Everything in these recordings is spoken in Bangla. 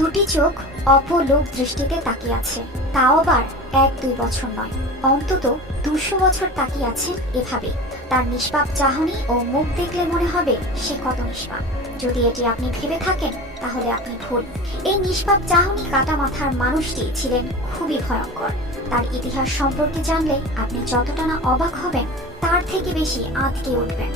দুটি চোখ অপলোক দৃষ্টিতে তাকিয়ে আছে, তাও আবার 1-2 বছর নয়, অন্তত 200 বছর তাকিয়ে আছেন এভাবে। তার নিষ্পাপ চাহনি ও মুখ দেখলে মনে হবে সে কত নিষ্পাপ। যদি এটি আপনি ভেবে থাকেন তাহলে আপনি ভুল। এই নিষ্পাপ চাহনি কাটা মাথার মানুষটি ছিলেন খুবই ভয়ঙ্কর। তার ইতিহাস সম্পর্কে জানলে আপনি যতটা না অবাক হবেন তার থেকে বেশি আঁতকে উঠবেন।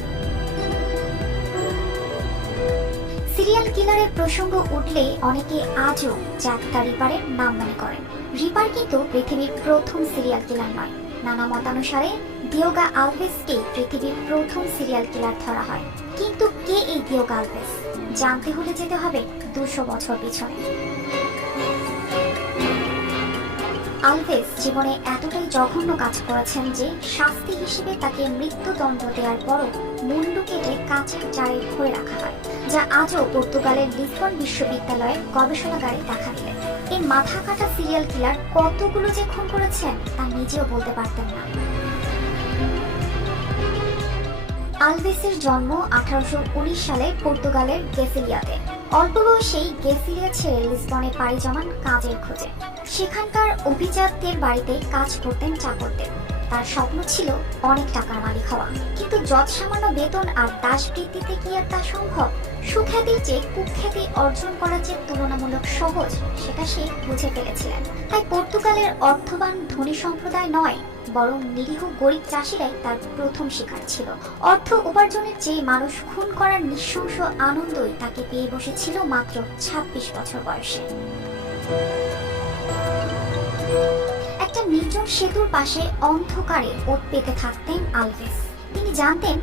সিরিয়াল কিলারের প্রসঙ্গ উঠলে অনেকে আজও জ্যাক দ্য রিপারের নাম মনে করেন। রিপার কিন্তু পৃথিবীর প্রথম সিরিয়াল কিলার নয়। নানা মতানুসারে ডিয়েগো আলভেসকে পৃথিবীর প্রথম সিরিয়াল কিলার ধরা হয়। কিন্তু কে এই ডিয়েগো আলভেস, জানতে হলে যেতে হবে 200 বছর পিছনে। আলভেস জীবনে এতটাই জঘন্য কাজ করেছেন যে শাস্তি হিসেবে তাকে মৃত্যুদণ্ড দেওয়ার পরও মুন্ডু কেটে কাচের জারে ধরে রাখা হয়, যা আজও পর্তুগালের লিসবন বিশ্ববিদ্যালয়ের গবেষণাগারে দেখা দিলে। এই মাথা কাটা সিরিয়াল কিলার কতগুলো যে খুন করেছেন তা নিজেও বলতে পারতেন না। আলভেসের জন্ম 1819 সালে পর্তুগালের গেসিলিয়াতে। অল্প বয়সেই গেসিলিয়া ছেড়ে লিসবনে পাড়ি জমান কাজের খোঁজে। সেখানকার অভিজাতদের বাড়িতে কাজ করতেন চাকরদের। তার স্বপ্ন ছিল অনেক টাকার মালিক হওয়া, কিন্তু যৎসামান্য বেতন আর দাসবৃত্তিতে কি আর তা সম্ভব? সুখ্যাতির চেয়ে কুখ্যাতি অর্জন করা যে তুলনামূলক সহজ সেটা সে বুঝে ফেলেছিলেন। তাই পর্তুগালের অর্থবান ধনী সম্প্রদায় নয়, বরং নিরীহ গরিব চাষিরাই তার প্রথম শিকার ছিল। অর্থ উপার্জনের চেয়ে মানুষ খুন করার নৃশংস আনন্দই তাকে পেয়ে বসেছিল মাত্র 26 বছর বয়সে। একটা নির্জন সেতুর পাশে অন্ধকারে ওত পেতে থাকতেন আলভেস। তিনি জানতেন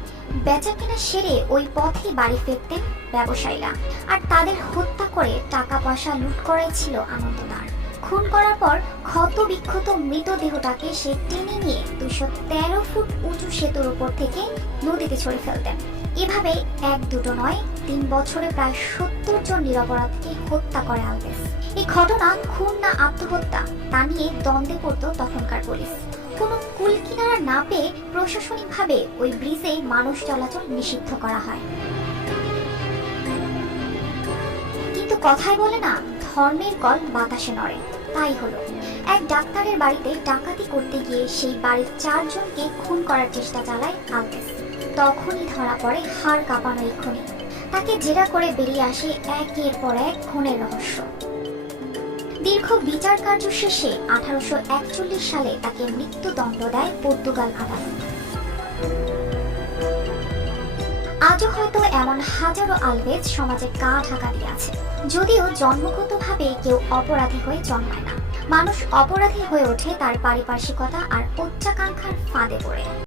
বেচাকেনা সেরে ওই পথে বাড়ি ফিরতেন ব্যবসায়ীরা, আর তাদের হত্যা করে টাকা পয়সা লুট করাই ছিল আনন্দ তার। খুন করার পর ক্ষত বিক্ষত মৃতদেহটাকে সে টেনে নিয়ে 213 ফুট উঁচু সেতুর উপর থেকে নদীতে ছড়ে ফেলতেন। এভাবে 1-2 নয়, 3 বছরে প্রায় 70 জন নিরপরাধকে হত্যা করে আলভেস। এই ঘটনা খুন না আত্মহত্যা তা নিয়ে দ্বন্দ্বে পড়ত তখনকার পুলিশ। কোনো কুল কিনারা না পেয়ে প্রশাসনিকভাবে ওই ব্রিজে মানুষ চলাচল নিষিদ্ধ করা হয়। কিন্তু কথায় বলে না, ধর্মের কল বাতাসে নড়ে। তাই হলো, এক ডাক্তারের বাড়িতে ডাকাতি করতে গিয়ে সেই বাড়ির 4 জনকে খুন করার চেষ্টা চালায় আলভেস। তখনই ধরা পড়ে হাড় কাঁপানো এই খুনি। তাকে জেরা করে বেরিয়ে আসে একের পর এক খুনের রহস্য। দীর্ঘ বিচার কার্য শেষে 1841 সালে তাকে মৃত্যুদণ্ড দেয় পর্তুগাল আদালত। আজও হয়তো এমন হাজারো আলভেস সমাজে গা ঢাকা দিয়ে আছে। যদিও জন্মগতভাবে কেউ অপরাধী হয়ে জন্মায় না, মানুষ অপরাধী হয়ে ওঠে তার পারিপার্শ্বিকতা আর উচ্চাকাঙ্ক্ষার ফাঁদে পড়ে।